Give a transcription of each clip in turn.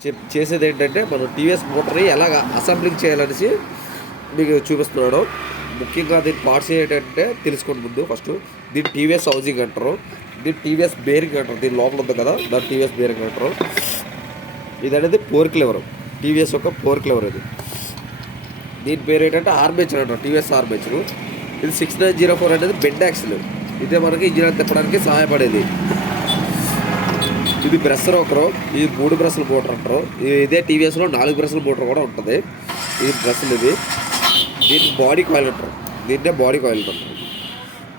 చేసేది ఏంటంటే మనం టీవీఎస్ మోటార్ని ఎలాగ అసెంబ్లింగ్ చేయాలనేసి మీకు చూపిస్తున్నాడు. ముఖ్యంగా దీని పార్ట్స్ ఏంటంటే తెలుసుకోండి ముందు ఫస్ట్. దీన్ని టీవీఎస్ హౌసింగ్ అంటారు, దీన్ని టీవీఎస్ బేరింగ్ అంటారు. దీని లోపల ఉంది కదా దాన్ని టీవీఎస్ బేరింగ్ అంటారు. ఇది అనేది పోర్క్ లివర్, టీవీఎస్ యొక్క పోర్క్ లివర్ ఇది. దీని పేరు ఏంటంటే ఆర్మేచర్ అంటారు, టీవీఎస్ ఆర్మేచరు. ఇది 6904 అనేది బెండ్ యాక్సిల్. ఇదే మనకి ఇంజిన్ తిప్పడానికి సహాయపడేది. ఇది బ్రషర్ ఒకరు, ఇది 3 బ్రష్ల మోటార్ అంటారు. ఇదే టీవీఎస్లో 4 బ్రష్ల మోటార్ కూడా ఉంటుంది. ఇది బ్రష్లు ఇది. దీన్ని బాడీ కాయిల్ అంటారు, దీన్నే బాడీ కాయిల్ అంటారు.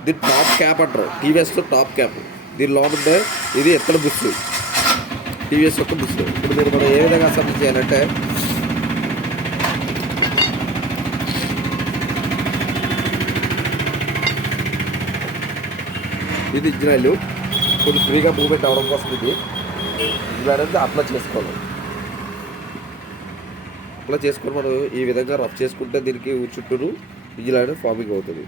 దీన్ని టాప్ క్యాప్ అంటారు, టీవీఎస్లో టాప్ క్యాప్. దీని లోపల ఇది ఎత్తడి బుస్సు, టీవీఎస్ యొక్క బుస్సు. ఇప్పుడు మీరు మనం ఏ విధంగా అసెంబ్లీ చేయాలంటే ఇది ఇంజిన్ ఆయిల్ కొంచెం ఫ్రీగా మూవ్మెంట్ అవ్వడం కోసం ఇది ఇంజిన్ అనేది అప్లై చేసుకోవాలి. అప్లై చేసుకొని మనం ఈ విధంగా రఫ్ చేసుకుంటే దీనికి చుట్టూను ఇంజిన్ ఆయిల్ ఫార్మింగ్ అవుతుంది.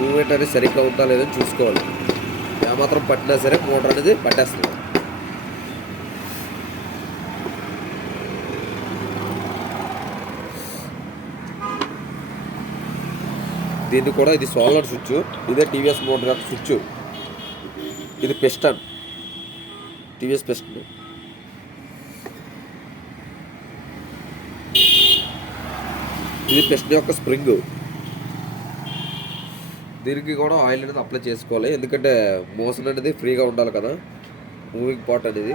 మూవ్మెంట్ అనేది సరిగ్గా ఉందా లేదని చూసుకోవాలి. ఏమాత్రం పట్టినా సరే మోటార్ అనేది పట్టేస్తుంది. దీన్ని కూడా ఇది సోలర్ స్విచ్, ఇదే టీవీఎస్ మోటార్ యొక్క స్విచ్. ఇది పిస్టన్, టీవీఎస్ పిస్టన్. ఇది పిస్టన్ యొక్క స్ప్రింగ్. దీనికి కూడా ఆయిల్ అనేది అప్లై చేసుకోవాలి, ఎందుకంటే మోషన్ అనేది ఫ్రీగా ఉండాలి కదా, మూవింగ్ పార్ట్ అనేది.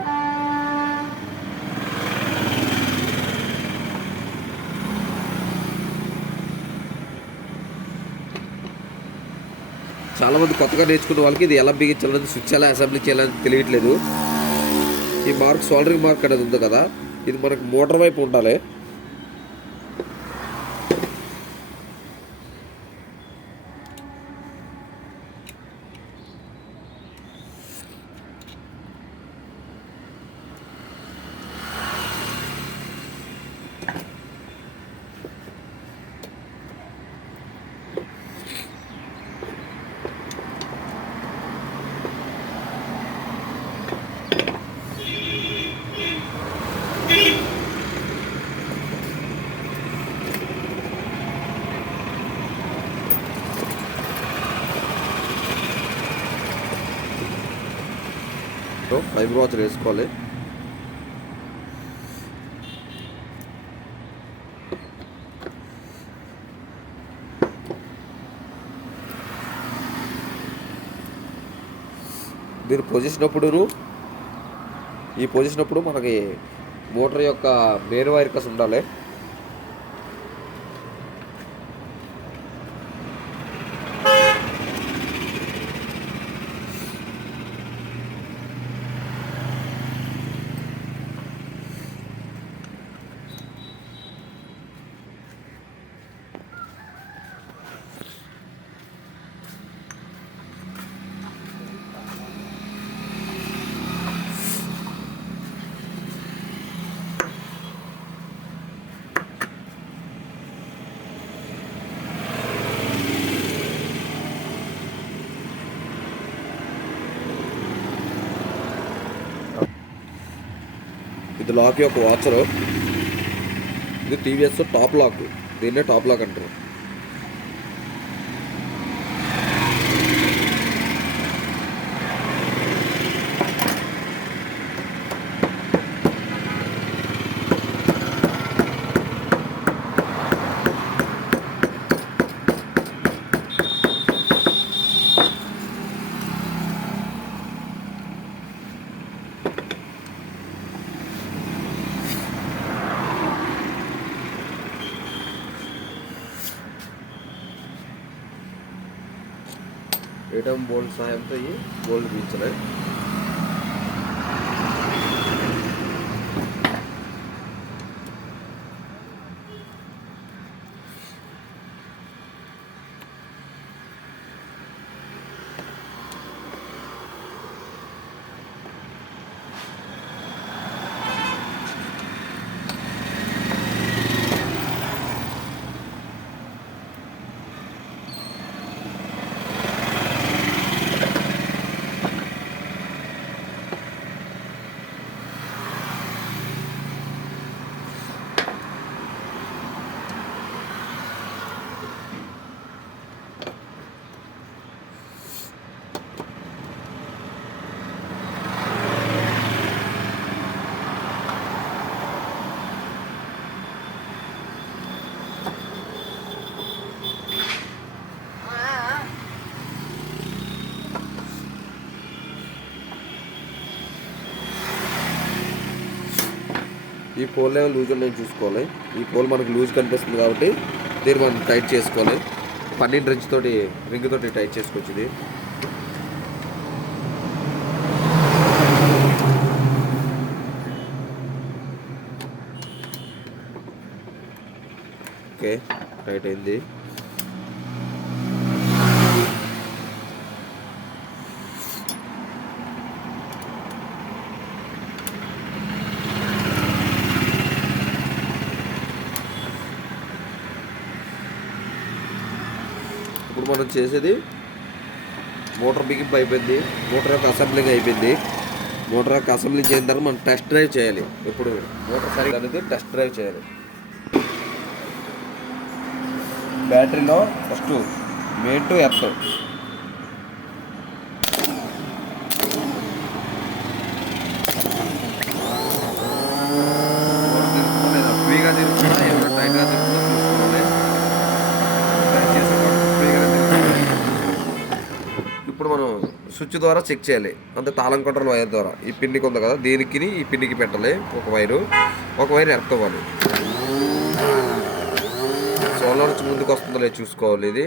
చాలామంది కొత్తగా నేర్చుకున్న వాళ్ళకి ఇది ఎలా బిగించాలని, స్విచ్ ఎలా అసెంబ్లీ చేయాలని తెలియట్లేదు. ఈ మార్క్ సోల్డరింగ్ మార్క్ అనేది ఉంది కదా, ఇది మనకు మోటార్ వైపు ఉండాలి. ఫైబర్ వాచర్ వేసుకోవాలి. దీని పొజిషన్ అప్పుడు ఈ పొజిషన్ అప్పుడు మనకి మోటార్ యొక్క మెయిన్ వైర్ కస్ ఉండాలి. ఇది లాక్ యొక్క వాచరు, ఇది టీవీఎస్ టాప్ లాక్, దీన్నే టాప్ లాక్ అంటారు. ఏటం బోల్ట్ సహాయంతో ఈ బోల్ట్ బిగించాలి. ఈ పోల్ లెవెల్ లూజ్ ఉన్నాయని చూసుకోవాలి. ఈ పోల్ మనకు లూజ్ కనిపిస్తుంది కాబట్టి దీన్ని మనం టైట్ చేసుకోవాలి. పన్నీర్ రింగ్ తోటి టైట్ చేసుకోవచ్చు. ఇది ఓకే, టైట్ అయింది. ఇప్పుడు మనం చేసేది మోటార్ బిగింపు అయిపోయింది, మోటార్ యొక్క అసెంబ్లింగ్ అయిపోయింది. మోటార్ యొక్క అసెంబ్లింగ్ చేసిన తర్వాత మనం టెస్ట్ డ్రైవ్ చేయాలి. ఇప్పుడు మోటార్ సరిగ్గా అనేది టెస్ట్ డ్రైవ్ చేయాలి. బ్యాటరీలో ఫస్ట్ మెయిన్ టు ఎర్త్ ఫ్రీగా తిరుగుతుందా ఏమైనా టైట్గా తిరుగుతుందో చూసుకోవాలి. ఇప్పుడు మనం స్విచ్ ద్వారా చెక్ చేయాలి, అంటే తాళం కంట్రోల్ వైర్ ద్వారా. ఈ పిన్నికి ఉంది కదా, దీనికి ఈ పిన్నికి పెట్టాలి ఒక వైరు ఎర్త్ అవ్వాలి. సోలార్ నుంచి ముందుకు వస్తుందో లేదు చూసుకోవాలి. ఇది